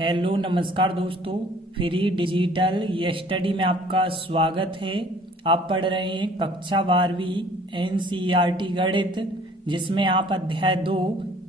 Hello नमस्कार दोस्तों, free digital study में आपका स्वागत है। आप पढ़ रहे हैं कक्षा 12वीं एनसीईआरटी गणित, जिसमें आप अध्याय 2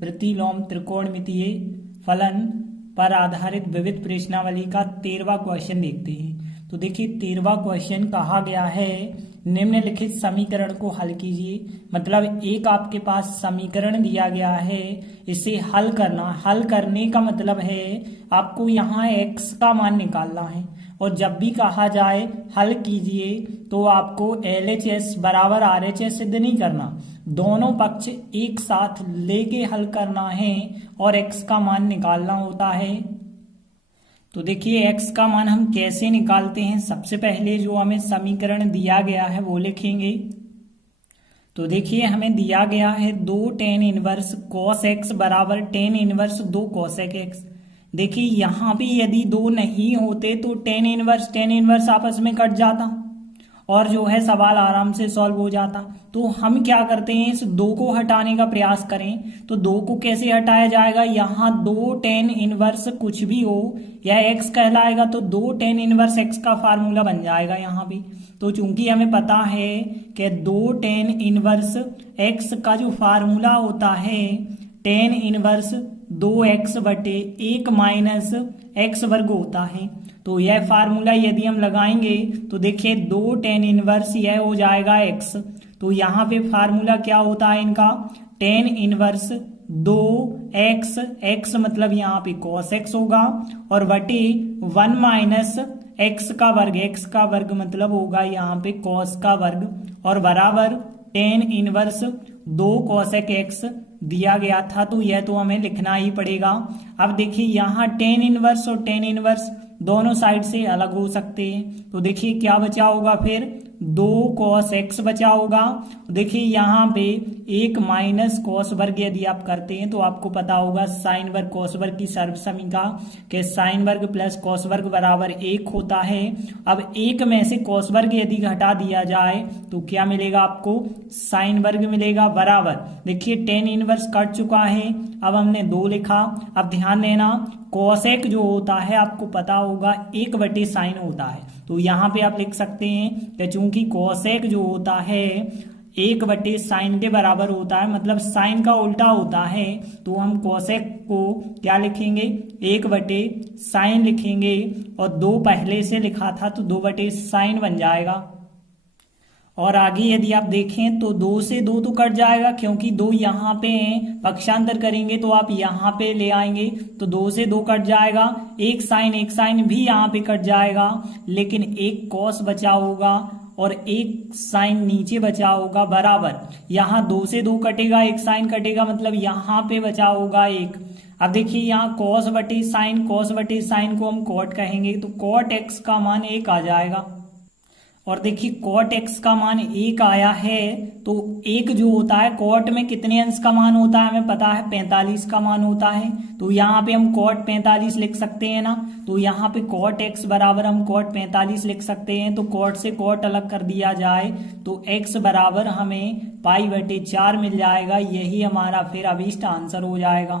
प्रतिलोम त्रिकोणमितीय फलन पर आधारित विविध प्रश्नावली का 13वां क्वेश्चन देखते हैं। तो देखिए 13वां क्वेश्चन कहा गया है निम्नलिखित समीकरण को हल कीजिए। मतलब एक आपके पास समीकरण दिया गया है, इसे हल करना। हल करने का मतलब है आपको यहाँ x का मान निकालना है, और जब भी कहा जाए हल कीजिए तो आपको LHS बराबर RHS सिद्ध नहीं करना, दोनों पक्ष एक साथ लेके हल करना है और x का मान निकालना होता है। तो देखिए x का मान हम कैसे निकालते हैं। सबसे पहले जो हमें समीकरण दिया गया है वो लिखेंगे। तो देखिए हमें दिया गया है 2 tan इनवर्स cos x बराबर tan इनवर्स 2 cosec x। देखिए यहाँ भी यदि 2 नहीं होते तो tan इनवर्स आपस में कट जाता और जो है सवाल आराम से सॉल्व हो जाता। तो हम क्या करते हैं, इस 2 को हटाने का प्रयास करें। तो 2 को कैसे हटाया जाएगा, यहाँ 2 tan इनवर्स कुछ भी हो यह x कहलाएगा, तो 2 tan इनवर्स x का फार्मूला बन जाएगा यहाँ भी। तो चूंकि हमें पता है कि 2 tan इनवर्स x का जो फार्मूला होता है tan इनवर्स 2x बटे 1 माइनस x वर्ग होता है, तो यह फार्मूला यदि हम लगाएंगे तो देखिए 2 tan इनवर्स यह हो जाएगा x। तो यहाँ पे फार्मूला क्या होता है इनका, tan इनवर्स 2x, x मतलब यहाँ पे cos x होगा, और बटे 1 माइनस x का वर्ग मतलब होगा यहाँ पे cos का वर्ग, और बराबर tan इनवर्स 2 cosec x दिया गया था, तो यह तो हमें लिखना ही पड़ेगा। अब देखिए यहाँ tan इनवर्स और tan इनवर्स दोनों साइड से अलग हो सकते हैं, तो देखिए क्या बचा होगा, फिर 2 cos x बचा होगा। देखिए यहाँ पे 1 माइनस cos वर्ग यदि आप करते हैं तो आपको पता होगा साइन वर्ग cos वर्ग की सर्वसमीका के साइन वर्ग प्लस cos वर्ग बराबर 1 होता है। अब 1 में से cos वर्ग यदि घटा दिया जाए तो क्या मिलेगा आपको, साइन वर्ग मिलेगा, बराबर देखिए tan इनवर्स कट चुका है, अब हमने 2 लिखा। अब ध्यान देना cosec जो होता है आपको पता होगा 1 बटे साइन होता है, तो यहाँ पे आप लिख सकते हैं कि चूंकि cosec जो होता है 1 बटे साइन के बराबर होता है, मतलब साइन का उल्टा होता है, तो हम cosec को क्या लिखेंगे, 1 बटे साइन लिखेंगे, और 2 पहले से लिखा था तो 2 बटे साइन बन जाएगा। और आगे यदि आप देखें तो 2 से 2 तो कट जाएगा, क्योंकि 2 यहाँ पे हैं, पक्षांतर करेंगे तो आप यहाँ पे ले आएंगे, तो 2 से 2 कट जाएगा। एक साइन भी यहाँ पे कट जाएगा, लेकिन एक cos बचा होगा और एक साइन नीचे बचा होगा, बराबर यहाँ 2 से 2 कटेगा, एक साइन कटेगा, मतलब यहाँ पे बचा होगा 1। अब देखिए यहाँ cos बटे साइन को हम cot कहेंगे, तो cot x का मान 1 आ जाएगा। और देखिए cot x का मान 1 आया है, तो 1 जो होता है cot में कितने अंश का मान होता है हमें पता है, 45 का मान होता है, तो यहाँ पे हम cot 45 लिख सकते हैं ना। तो यहाँ पे cot x बराबर हम cot 45 लिख सकते हैं, तो cot से cot अलग कर दिया जाए तो x बराबर हमें पाई बटे 4 मिल जाएगा। यही हमारा फिर अभीष्ट आंसर हो जाएगा।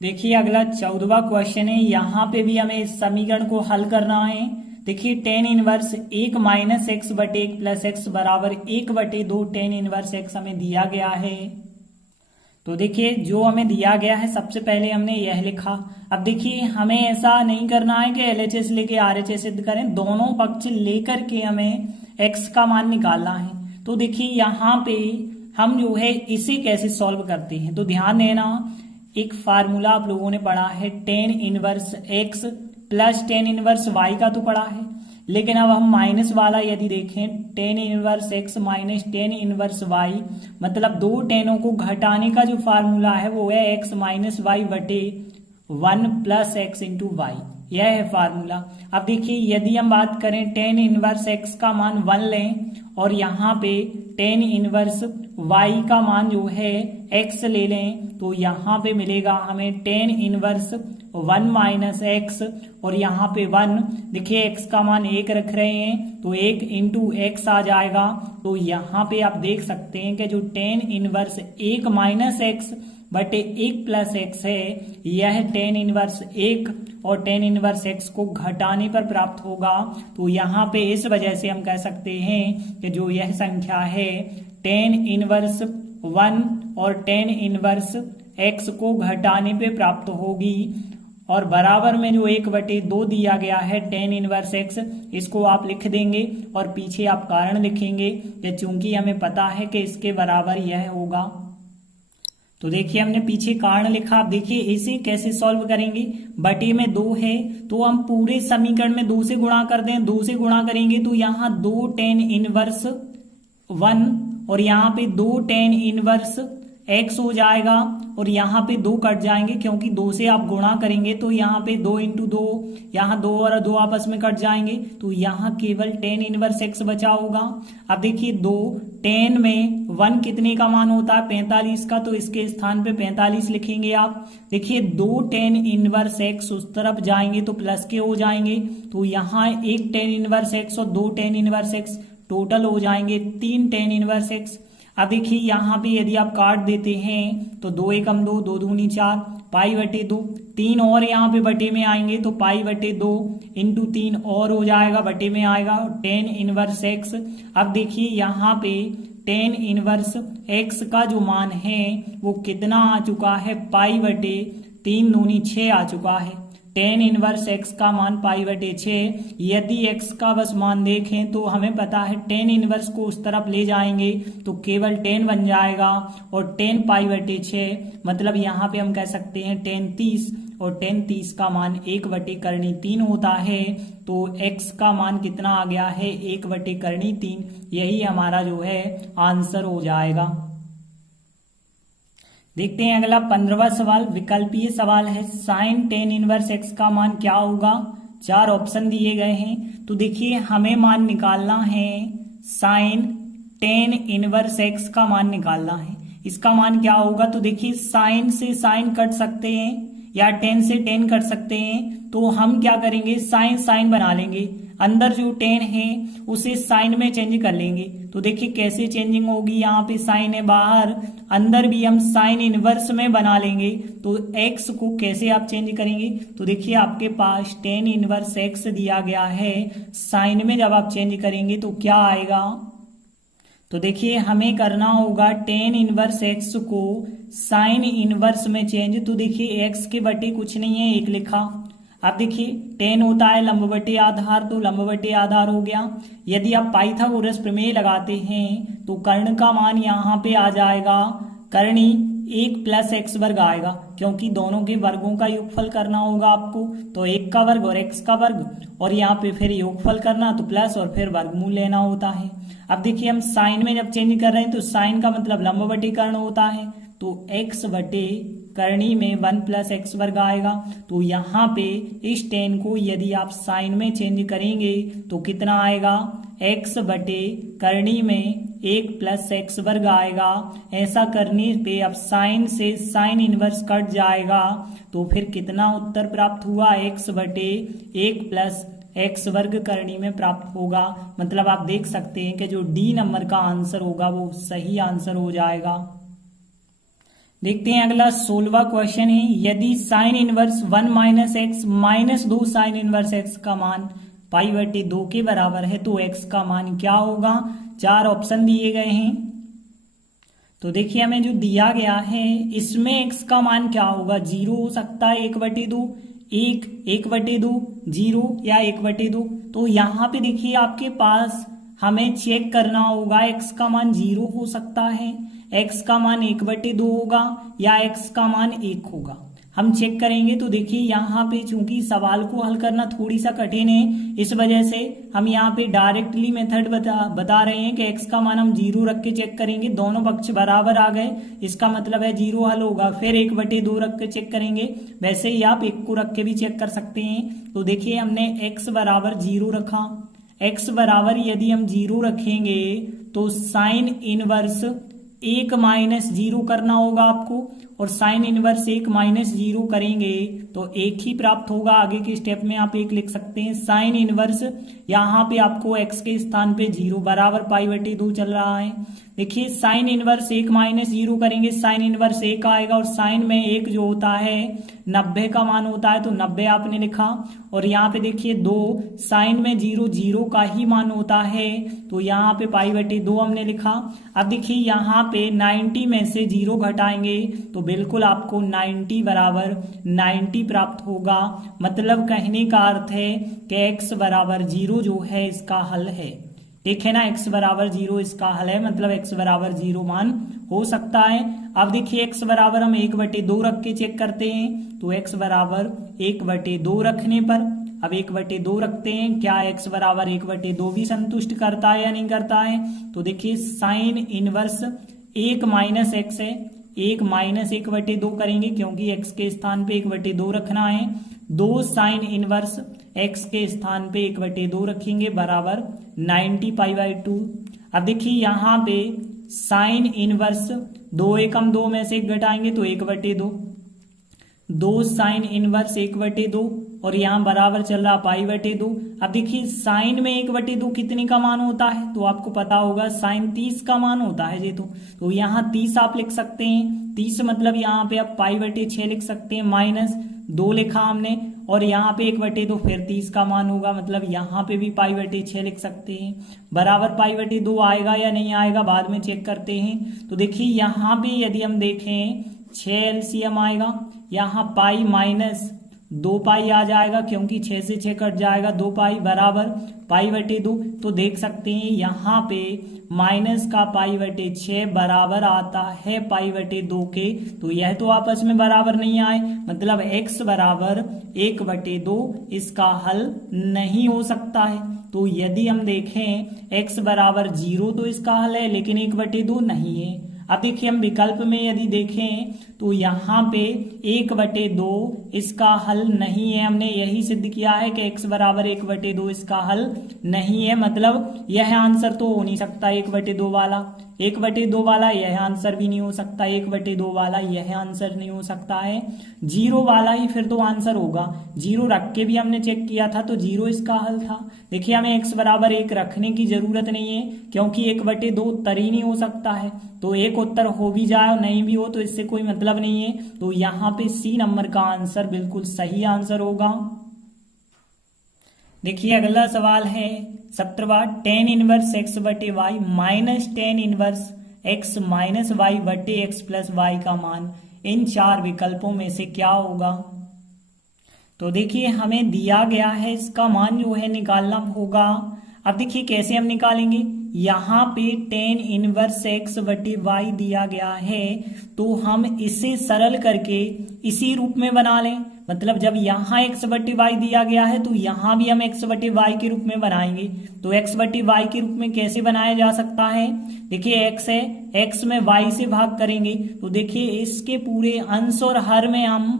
देखिए अगला 14वां क्वेश्चन है, यहाँ पे भी हमें इस समीकरण को हल करना है। देखिए tan इनवर्स 1 माइनस x बटे 1 प्लस x बराबर 1 बटे 2 tan इनवर्स x हमें दिया गया है। तो देखिए जो हमें दिया गया है सबसे पहले हमने यह लिखा। अब देखिए हमें ऐसा नहीं करना है कि LHS लेके RHS सिद्ध करें, दोनों पक्ष लेकर के हमें x का मान निकालना है। तो देखिए यहाँ पे हम जो है इसे कैसे सॉल्व करते हैं, तो ध्यान देना एक फार्मूला आप लोगों ने पढ़ा है tan inverse x plus tan inverse y का तो पढ़ा है, लेकिन अब हम माइनस वाला यदि देखें tan inverse x minus tan inverse y, मतलब 2 टेनों को घटाने का जो फार्मूला है वो है x माइनस वाई बटे 1 प्लस x इंटू वाई, यह है फार्मूला। अब देखिए यदि हम बात करें tan इनवर्स x का मान 1 लें और यहाँ पे tan इनवर्स y का मान जो है x ले लें, तो यहाँ पे मिलेगा हमें tan इनवर्स 1 माइनस एक्स, और यहाँ पे 1, देखिए x का मान 1 रख रहे हैं तो 1 इंटू एक्स आ जाएगा। तो यहाँ पे आप देख सकते हैं कि जो tan इनवर्स 1 माइनस एक्स बटे 1 प्लस एक्स है, यह टेन इनवर्स 1 और टेन इनवर्स एक्स को घटाने पर प्राप्त होगा। तो यहाँ पे इस वजह से हम कह सकते हैं कि जो यह संख्या है टेन इनवर्स 1 और टेन इनवर्स एक्स को घटाने पे प्राप्त होगी। और बराबर में जो 1/2 दिया गया है टेन इनवर्स एक्स, इसको आप लिख देंगे और पीछे आप कारण लिखेंगे कि चूंकि हमें पता है कि इसके बराबर यह होगा। तो देखिए हमने पीछे कारण लिखा। आप देखिए इसे कैसे सॉल्व करेंगे, बटे में 2 है तो हम पूरे समीकरण में 2 से गुणा कर दें। 2 से गुणा करेंगे तो यहाँ 2 टेन इनवर्स 1 और यहाँ पे 2 टेन इनवर्स एक्स हो जाएगा और यहाँ पे 2 कट जाएंगे क्योंकि 2 से आप गुणा करेंगे तो यहाँ पे 2 × 2, यहाँ 2 और 2 आपस में कट जाएंगे तो यहाँ केवल टेन इनवर्स एक्स बचा होगा। अब देखिए 2 10 में 1 कितने का मान होता है 45 का, तो इसके स्थान पे 45 लिखेंगे आप। देखिए 2 टेन इनवर्स एक्स उस तरफ जाएंगे तो प्लस के हो जाएंगे, तो यहाँ 1 टेन इनवर्स एक्स और 2 टेन इनवर्स एक्स टोटल हो जाएंगे 3 टेन इनवर्स एक्स। अब देखिए यहाँ पे यदि आप काट देते हैं तो 2 × 1 = 2, 2 दूनी 4, π/2, 3 और यहाँ पे बटे में आएंगे तो π/2 × 3 और हो जाएगा, बटे में आएगा टेन इनवर्स एक्स। अब देखिए यहाँ पे टेन इनवर्स एक्स का जो मान है वो कितना आ चुका है π/3 दूनी 6 आ चुका है। टेन इनवर्स एक्स का मान π/6। यदि एक्स का बस मान देखें तो हमें पता है टेन इनवर्स को उस तरफ ले जाएंगे तो केवल 10 बन जाएगा और 10 π/6 मतलब यहाँ पे हम कह सकते हैं 10 30 और 10 30 का मान 1/3 होता है। तो एक्स का मान कितना आ गया है 1/3, यही हमारा जो है आंसर हो जाएगा। देखते हैं अगला 15वां सवाल, विकल्पीय सवाल है। साइन टेन इनवर्स एक्स का मान क्या होगा, 4 ऑप्शन दिए गए हैं। तो देखिए हमें मान निकालना है साइन टेन इनवर्स एक्स का मान निकालना है। इसका मान क्या होगा, तो देखिए साइन से साइन कट सकते हैं या 10 से 10 कट सकते हैं, तो हम क्या करेंगे साइन साइन बना लेंगे, अंदर जो 10 है उसे साइन में चेंज कर लेंगे। तो देखिए कैसे चेंजिंग होगी, यहाँ पे साइन है बाहर, अंदर भी हम साइन इनवर्स में बना लेंगे। तो x को कैसे आप चेंज करेंगे, तो देखिए आपके पास टेन इनवर्स x दिया गया है, साइन में जब आप चेंज करेंगे तो क्या आएगा, तो देखिए हमें करना होगा टेन इनवर्स x को साइन इनवर्स में चेंज। तो देखिए x के बटे कुछ नहीं है 1 लिखा। अब देखिए 10 होता है लंब बटे आधार, तो लंब बटे आधार हो गया। यदि आप पाइथागोरस प्रमेय लगाते हैं तो कर्ण का मान यहाँ पे आ जाएगा, कर्णी 1 + x² आएगा क्योंकि दोनों के वर्गों का योगफल करना होगा आपको। तो 1 का वर्ग और x का वर्ग और यहाँ पे फिर योगफल करना तो प्लस और फिर वर्गमूल लेना होता है। अब देखिए हम साइन में जब चेंज कर रहे हैं तो साइन का मतलब लंब बटे कर्ण होता है, तो x बटे करणी में 1 + x² आएगा। तो यहाँ पे इस 10 को यदि आप साइन में चेंज करेंगे तो कितना आएगा, x बटे करणी में 1 + x² आएगा। ऐसा करने पे अब साइन से साइन इनवर्स कट जाएगा तो फिर कितना उत्तर प्राप्त हुआ, x बटे 1 + x² करणी में प्राप्त होगा। मतलब आप देख सकते हैं कि जो डी नंबर का आंसर होगा वो सही आंसर हो जाएगा। देखते हैं अगला 16वां क्वेश्चन है, यदि sine inverse 1 - x - 2 sine inverse x का मान π/2 के बराबर है तो x का मान क्या होगा। 4 ऑप्शन दिए गए हैं। तो देखिए हमें जो दिया गया है इसमें x का मान क्या होगा, 0 हो सकता है, 1/2, 1/2, 0 या 1/2। तो यहाँ पे देखिए आपके पास हमें चेक करना होगा x का मान 0 हो सकता है, x का मान 1/2 होगा या x का मान 1 होगा। हम चेक करेंगे। तो देखिए यहाँ पे चूंकि सवाल को हल करना थोड़ी सा कठिन है, इस वजह से हम यहाँ पे डायरेक्टली मेथड बता रहे हैं कि x का मान हम 0 रख के चेक करेंगे। दोनों पक्ष बराबर आ गए, इसका मतलब है 0 हल होगा। फिर 1/2 रख के चेक करेंगे, वैसे ही आप 1 को रख के भी चेक कर सकते हैं। तो देखिए हमने x बराबर 0 रखा, x बराबर यदि हम 0 रखेंगे तो साइन इनवर्स 1 - 0 करना होगा आपको और साइन इनवर्स 1 माइनस 0 करेंगे तो 1 ही प्राप्त होगा। आगे के स्टेप में आप 1 लिख सकते हैं। साइन इनवर्स यहाँ पे आपको x के स्थान पे 0 बराबर π/2 चल रहा है। देखिए साइन इनवर्स 1 माइनस 0 करेंगे, साइन इनवर्स 1 आएगा और साइन में 1 जो होता है 90 का मान होता है, तो 90 आपने लिखा। और यहाँ पे देखिए 2 साइन में 0 0 का ही मान होता है, तो यहाँ पे π/2 हमने लिखा। अब देखिए यहाँ पे 90 में से 0 घटाएंगे तो बिल्कुल आपको 90 बराबर 90 प्राप्त होगा। मतलब कहने का अर्थ है कि x बराबर 0 जो है इसका हल है। ठीक है ना, x बराबर 0 इसका हल है, मतलब x बराबर 0 मान हो सकता है। अब देखिए x बराबर हम 1/2 रख के चेक करते हैं, तो x बराबर 1/2 रखने पर अब 1/2 रखते हैं, क्या x बराबर 1/2 भी संतुष्ट करता है या नहीं करता है। तो देखिए साइन इनवर्स 1 माइनस x है, 1 माइनस 1/2 करेंगे क्योंकि x के स्थान पे 1/2 रखना है। 2 साइन इनवर्स x के स्थान पे 1/2 रखेंगे बराबर 90 π/2। अब देखिए यहाँ पे साइन इनवर्स 2 एकम 2 में से 1 घटाएंगे तो 1/2, 2 साइन इनवर्स 1/2 और यहाँ बराबर चल रहा π/2। अब देखिए साइन में 1/2 कितने का मान होता है, तो आपको पता होगा साइन 30 का मान होता है जी। तो यहाँ 30 आप लिख सकते हैं, 30 मतलब यहाँ पे आप π/6 लिख सकते हैं, माइनस 2 लिखा हमने और यहाँ पे 1/2 फिर 30 का मान होगा, मतलब यहाँ पे भी π/6 लिख सकते हैं। बराबर π/2 आएगा या नहीं आएगा बाद में चेक करते हैं। तो देखिए यहाँ पे यदि हम देखें 6 LCM आएगा, यहाँ पाई माइनस 2π आ जाएगा क्योंकि 6 से 6 कट जाएगा, 2π बराबर π/2। तो देख सकते हैं यहाँ पे माइनस का π/6 बराबर आता है π/2 के, तो यह तो आपस में बराबर नहीं आए, मतलब x बराबर 1/2 इसका हल नहीं हो सकता है। तो यदि हम देखें x बराबर 0 तो इसका हल है, लेकिन 1/2 नहीं है। अब देखिए हम विकल्प में यदि देखें तो यहाँ पे 1/2 इसका हल नहीं है। हमने यही सिद्ध किया है कि x बराबर 1/2 इसका हल नहीं है, मतलब यह आंसर तो हो नहीं सकता 1/2 वाला, 1/2 वाला यह आंसर भी नहीं हो सकता, 1/2 वाला यह आंसर नहीं हो सकता है, 0 वाला ही फिर तो आंसर होगा। 0 रख के भी हमने चेक किया था तो 0 इसका हल था। देखिए हमें x बराबर 1 रखने की जरूरत नहीं है क्योंकि 1/2 उत्तर ही नहीं हो सकता है, तो एक उत्तर हो भी जाए और नहीं भी हो तो इससे कोई मतलब नहीं है। तो यहाँ पे C नंबर का आंसर बिल्कुल सही आंसर होगा। देखिए अगला सवाल है 17वां, tan inverse x/y minus tan inverse x minus y/x plus y का मान इन 4 विकल्पों में से क्या होगा। तो देखिए हमें दिया गया है, इसका मान जो है निकालना होगा। अब देखिए कैसे हम निकालेंगे, यहाँ पे tan इनवर्स x/y दिया गया है तो हम इसे सरल करके इसी रूप में बना लें, मतलब जब यहाँ x/y दिया गया है तो यहाँ भी हम x/y के रूप में बनाएंगे। तो x/y के रूप में कैसे बनाया जा सकता है, देखिए x है, x में y से भाग करेंगे तो देखिए इसके पूरे अंश और हर में हम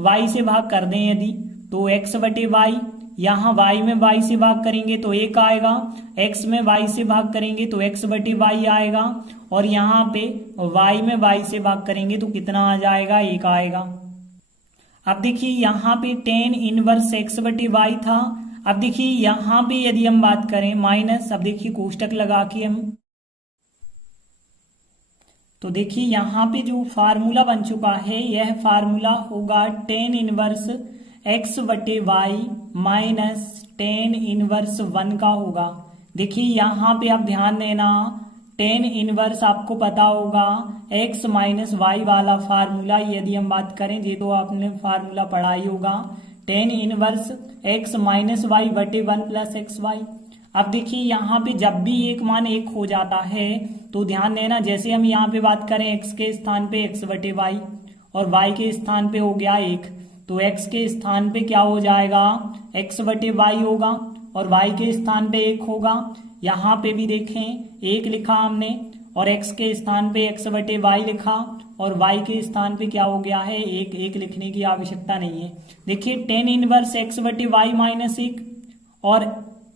y से भाग कर दें यदि, तो x/y, यहाँ y में y से भाग करेंगे तो 1 आएगा, x में y से भाग करेंगे तो x/y आएगा और यहाँ पे y में y से भाग करेंगे तो कितना आ जाएगा, 1 आएगा। अब देखिए यहाँ पे tan इनवर्स x/y था। अब देखिए यहाँ पे यदि हम बात करें माइनस, अब देखिए कोष्टक लगा के हम, तो देखिए यहाँ पे जो फार्मूला बन चुका है यह फार्मूला होगा tan inverse x/y minus tan inverse 1 का होगा। देखिए यहाँ पे आप ध्यान देना, tan इनवर्स आपको पता होगा x माइनस वाई वाला फार्मूला, यदि हम बात करें ये तो आपने फार्मूला पढ़ा ही होगा, tan inverse x minus y/1 plus xy। अब देखिए यहाँ पे जब भी एक मान 1 हो जाता है तो ध्यान देना, जैसे हम यहाँ पे बात करें x के स्थान पे x/y और y के स्थान पे हो गया 1, तो x के स्थान पे क्या हो जाएगा, x/y होगा और y के स्थान पे 1 होगा। यहाँ पे भी देखें 1 लिखा हमने और x के स्थान पे x/y लिखा और y के स्थान पे क्या हो गया है, 1 लिखने की आवश्यकता नहीं है। देखिए tan इनवर्स x/y माइनस 1 और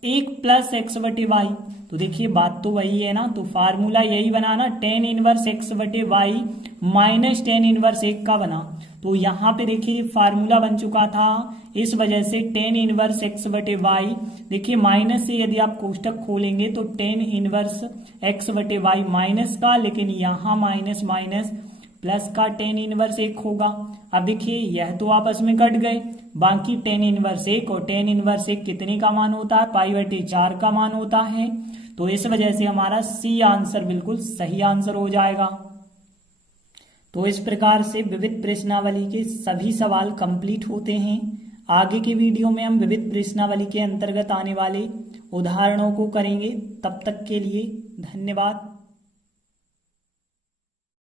1+x/y। तो देखिए बात तो वही है ना, तो फार्मूला यही बना ना, tan inverse x/y minus tan inverse 1 का बना। तो यहाँ पे देखिए फार्मूला बन चुका था, इस वजह से tan इनवर्स x/y, देखिए माइनस से यदि आप कोष्टक खोलेंगे तो tan इनवर्स x/y माइनस का, लेकिन यहाँ माइनस माइनस प्लस का tan इनवर्स 1 होगा। अब देखिए यह तो आपस में कट गए, बाकी tan इनवर्स 1 और tan इनवर्स 1 कितने का मान होता है, π/4 का मान होता है। तो इस वजह से हमारा सी आंसर बिल्कुल सही आंसर हो जाएगा। तो इस प्रकार से विविध प्रश्नावली के सभी सवाल कंप्लीट होते हैं। आगे के वीडियो में हम विविध प्रश्नावली के अंतर्गत आने वाले उदाहरणों को करेंगे। तब तक के लिए धन्यवाद।